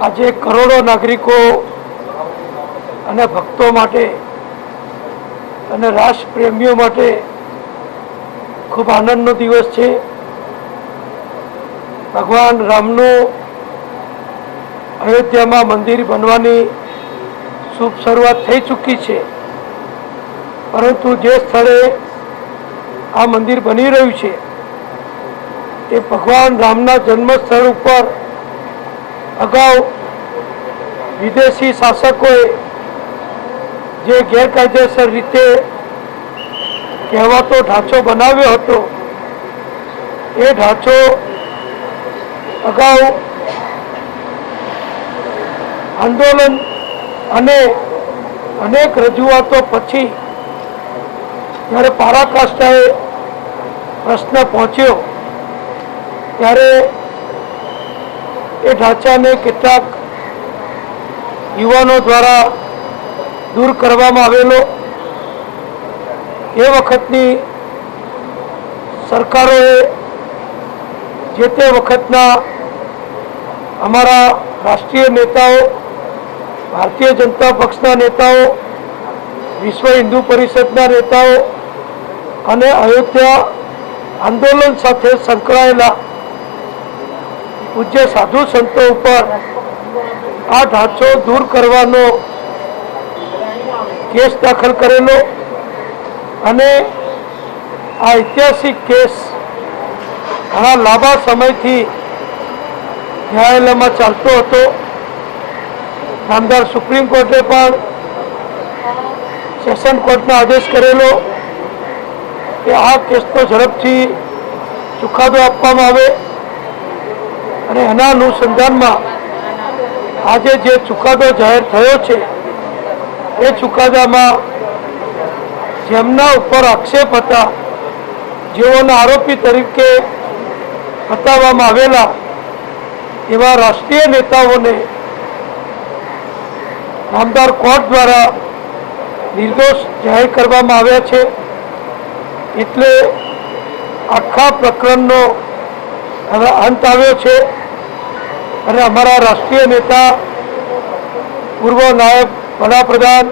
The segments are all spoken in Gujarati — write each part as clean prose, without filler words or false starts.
આજે કરોડો નાગરિકો અને ભક્તો માટે અને રાષ્ટ્રપ્રેમીઓ માટે ખૂબ આનંદનો દિવસ છે। ભગવાન રામનું અયોધ્યામાં મંદિર બનવાની શુભ શરૂઆત થઈ ચૂકી છે, પરંતુ જે સ્થળે આ મંદિર બની રહ્યું છે એ ભગવાન રામના જન્મસ્થળ ઉપર અગાઉ વિદેશી શાસકોએ જે ગેરકાયદેસર રીતે કહેવાતો ઢાંચો બનાવ્યો હતો, એ ઢાંચો અગાઉ આંદોલન અને અનેક રજૂઆતો પછી જ્યારે પરાકાષ્ઠાએ પ્રશ્ન પહોંચ્યો ત્યારે એ ઢાંચાને કેટલાક યુવાનો દ્વારા દૂર કરવામાં આવેલો। એ વખતની સરકારોએ જે તે વખતના અમારા રાષ્ટ્રીય નેતાઓ, ભારતીય જનતા પક્ષના નેતાઓ, વિશ્વ હિન્દુ પરિષદના નેતાઓ અને અયોધ્યા આંદોલન સાથે સંકળાયેલા પૂજ્ય સાધુ સંતો ઉપર આ ઢાંચો દૂર કરવાનો કેસ દાખલ કરેલો અને આ ઐતિહાસિક કેસ ઘણા લાંબા સમયથી ન્યાયાલયમાં ચાલતો હતો। નામદાર સુપ્રીમ કોર્ટે પણ સેશન કોર્ટનો આદેશ કરેલો કે આ કેસનો ઝડપથી ચુકાદો આપવામાં આવે અને એના અનુસંધાનમાં આજે જે ચુકાદો જાહેર થયો છે એ ચુકાદામાં જેમના ઉપર આક્ષેપ હતા, જેઓના આરોપી તરીકે બતાવવામાં આવેલા એવા રાષ્ટ્રીય નેતાઓને નામદાર કોર્ટ દ્વારા નિર્દોષ જાહેર કરવામાં આવ્યા છે। એટલે આખા પ્રકરણનો હવે અંત આવ્યો છે અને અમારા રાષ્ટ્રીય નેતા પૂર્વ નાયબ વડાપ્રધાન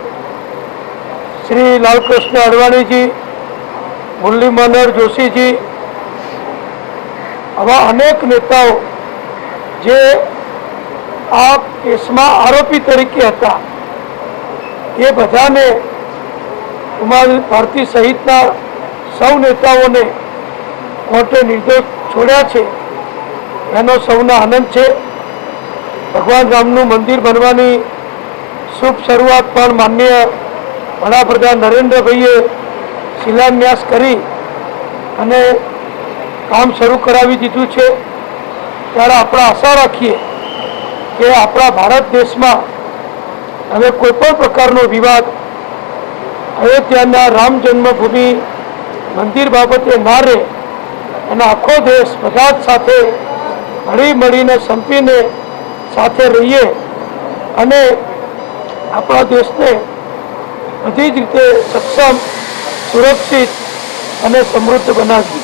શ્રી લાલકૃષ્ણ અડવાણીજી, મુરલી મનોહર જોશીજી, આવા અનેક નેતાઓ જે આ કેસમાં આરોપી તરીકે હતા, એ બધાને ઉમા ભારતી સહિતના સૌ નેતાઓને કોર્ટે નિર્દોષ છોડ્યા છે, એનો સૌનો આનંદ છે। ભગવાન રામનું મંદિર બનવાની શુભ શરૂઆત પણ માનનીય વડાપ્રધાન નરેન્દ્રભાઈએ શિલાન્યાસ કરી અને કામ શરૂ કરાવી દીધું છે। ત્યારે આપણે આશા રાખીએ કે આપણા ભારત દેશમાં હવે કોઈપણ પ્રકારનો વિવાદ અયોધ્યાના રામ જન્મભૂમિ મંદિર બાબતે ના રહે અને આખો દેશ બધા જ સાથે હળી મળીને સંપીને સાથે રહીએ અને આપણા દેશને બધી જ રીતે સક્ષમ, सुरक्षित અને સમૃદ્ધ બનાવીએ।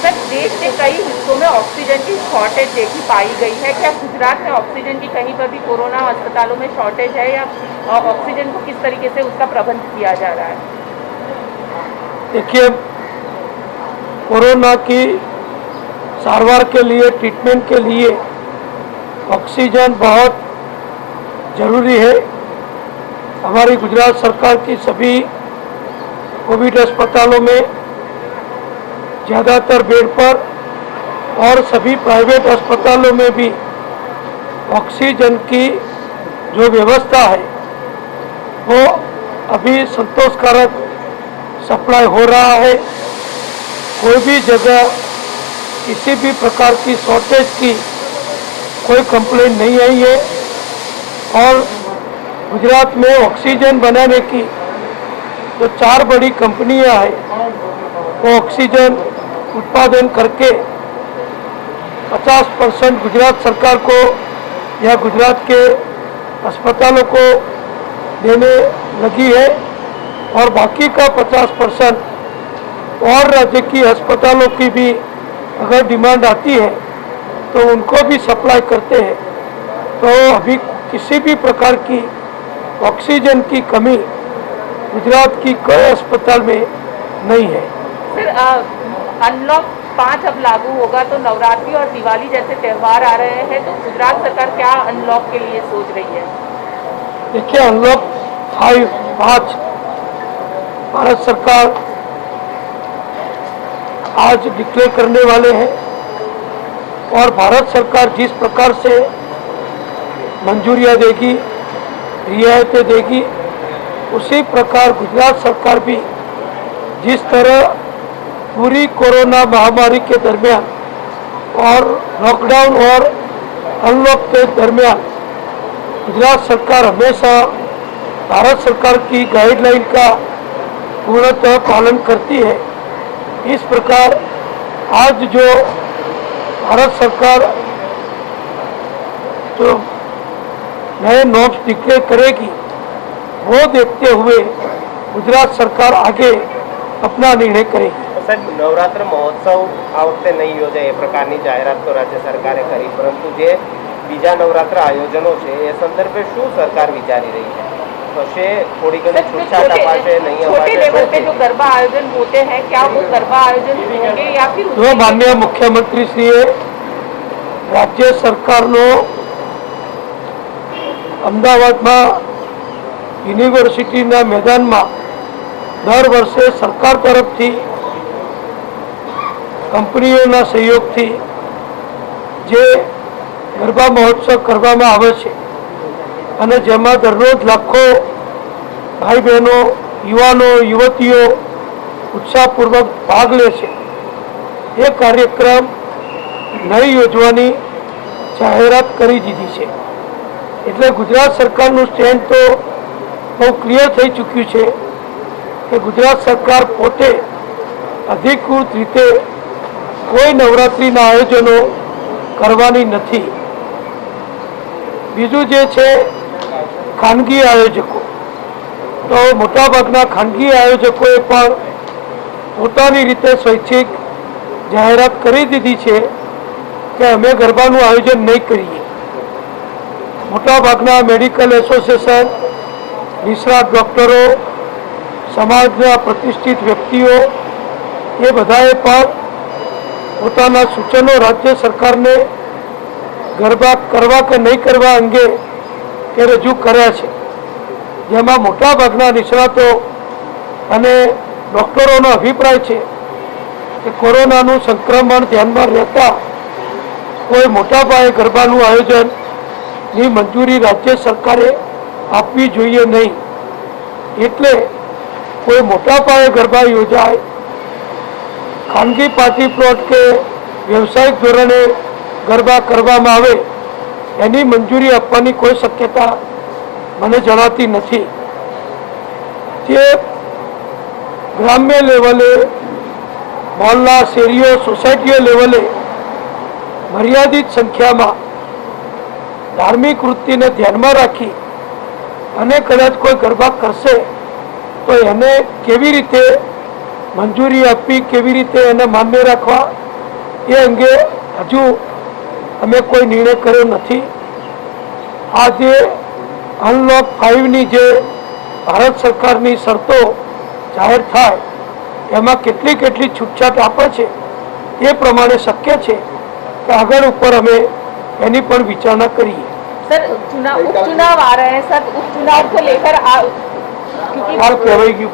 सर, देश के कई हिस्सों में ऑक्सीजन की शॉर्टेज देखी पाई गई है। क्या गुजरात में ऑक्सीजन की कहीं पर भी कोरोना अस्पतालों में शॉर्टेज है या ऑक्सीजन को किस तरीके से उसका प्रबंध किया जा रहा है? देखिए, कोरोना की सारवार के लिए, ट्रीटमेंट के लिए ऑक्सीजन बहुत ज़रूरी है। हमारी गुजरात सरकार की सभी कोविड अस्पतालों में ज़्यादातर बेड पर और सभी प्राइवेट अस्पतालों में भी ऑक्सीजन की जो व्यवस्था है वो अभी संतोषकारक सप्लाई हो रहा है। कोई भी जगह किसी भी प्रकार की शॉर्टेज की कोई कंप्लेंट नहीं आई है और गुजरात में ऑक्सीजन बनाने की जो 4 बड़ी कंपनियां हैं वो ऑक्सीजन उत्पादन करके 50% गुजरात सरकार को या गुजरात के अस्पतालों को देने लगी है और बाकी का 50% और राज्य की अस्पतालों की भी अगर डिमांड आती है तो उनको भी सप्लाई करते हैं। तो अभी किसी भी प्रकार की ऑक्सीजन की कमी गुजरात की कोई अस्पताल में नहीं है। सर अनलॉक 5 अब लागू होगा तो नवरात्रि और दिवाली जैसे त्यौहार आ रहे हैं, तो गुजरात सरकार क्या अनलॉक के लिए सोच रही है? देखिए, अनलॉक 5 भारत सरकार आज डिक्लेयर करने वाले हैं और भारत सरकार जिस प्रकार से मंजूरियां देगी, रियायतें देगी, उसी प्रकार गुजरात सरकार भी जिस तरह पूरी कोरोना महामारी के दरमियान और लॉकडाउन और अनलॉक के दरमियान गुजरात सरकार हमेशा भारत सरकार की गाइडलाइन का पूर्णतः पालन करती है। इस प्रकार आज जो भारत सरकार जो नए नॉर्म्स डिक्लेयर करेगी, वो देखते हुए गुजरात सरकार आगे अपना निर्णय करेगी। સાહેબ, નવરાત્ર મહોત્સવ આ વખતે નહીં યોજાય એ પ્રકારની જાહેરાત તો રાજ્ય સરકારે કરી, પરંતુ જે બીજા નવરાત્ર આયોજનો છે એ સંદર્ભે શું સરકાર વિચારી રહી છે? થશે થોડી ઘણી છૂટછાટ અપાશે, નહીં छोटे અપાશે? लेवल पे जो गरबा आयोजन होते हैं, क्या वो गरबा आयोजन होंगे या फिर जो माननीय मुख्यमंत्रीश्रीए राज्य सरकारનો અમદાવાદમાં યુનિવર્સિટીના મેદાનમાં દર વર્ષે સરકાર તરફથી કંપનીઓના સહયોગથી જે ગરબા મહોત્સવ કરવામાં આવે છે અને જેમાં દરરોજ લાખો ભાઈ બહેનો, યુવાનો, યુવતીઓ ઉત્સાહપૂર્વક ભાગ લે છે, એ કાર્યક્રમ નહીં યોજવાની જાહેરાત કરી દીધી છે। એટલે ગુજરાત સરકારનું સ્ટેન્ડ તો બહુ ક્લિયર થઈ ચૂક્યું છે કે ગુજરાત સરકાર પોતે અધિકૃત રીતે કોઈ નવરાત્રિના આયોજનો કરવાની નથી। બીજું જે છે ખાનગી આયોજકો, તો મોટાભાગના ખાનગી આયોજકોએ પણ પોતાની રીતે સ્વૈચ્છિક જાહેરાત કરી દીધી છે કે અમે ગરબાનું આયોજન નહીં કરીએ। મોટાભાગના મેડિકલ એસોસિએશન, નિષ્ણાત ડૉક્ટરો, સમાજના પ્રતિષ્ઠિત વ્યક્તિઓ, એ બધાએ પણ પોતાના સૂચનો રાજ્ય સરકારને ગરબા કરવા કે નહીં કરવા અંગે એ રજૂ કર્યા છે, જેમાં મોટાભાગના નિષ્ણાતો અને ડૉક્ટરોનો અભિપ્રાય છે કે કોરોનાનું સંક્રમણ ધ્યાનમાં રહેતા કોઈ મોટા પાયે ગરબાનું આયોજનની મંજૂરી રાજ્ય સરકારે આપવી જોઈએ નહીં। એટલે કોઈ મોટા પાયે ગરબા યોજાય, ખાનગી પાર્ટી પ્લોટ કે વ્યવસાયિક ધોરણે ગરબા કરવામાં આવે, એની મંજૂરી આપવાની કોઈ શક્યતા મને જણાતી નથી। જે ગ્રામ્ય લેવલે, મહોલ્લા, શેરીઓ, સોસાયટીઓ લેવલે મર્યાદિત સંખ્યામાં ધાર્મિક વૃત્તિને ધ્યાનમાં રાખી અને કદાચ કોઈ ગરબા કરશે તો એને કેવી રીતે મંજૂરી આપવી, કેવી રીતે એને માન્ય રાખવા, એ અંગે હજુ અમે કોઈ નિર્ણય કર્યો નથી। આ જે અનલોક 5ની જે ભારત સરકારની શરતો જાહેર થાય એમાં કેટલી કેટલી છૂટછાટ આપે છે એ પ્રમાણે શક્ય છે કે આગળ ઉપર અમે એની પણ વિચારણા કરીએ। सर उपचुनाव आ रहे हैं सर, उपचुनाव को लेकर क्योंकि हाल कहेगी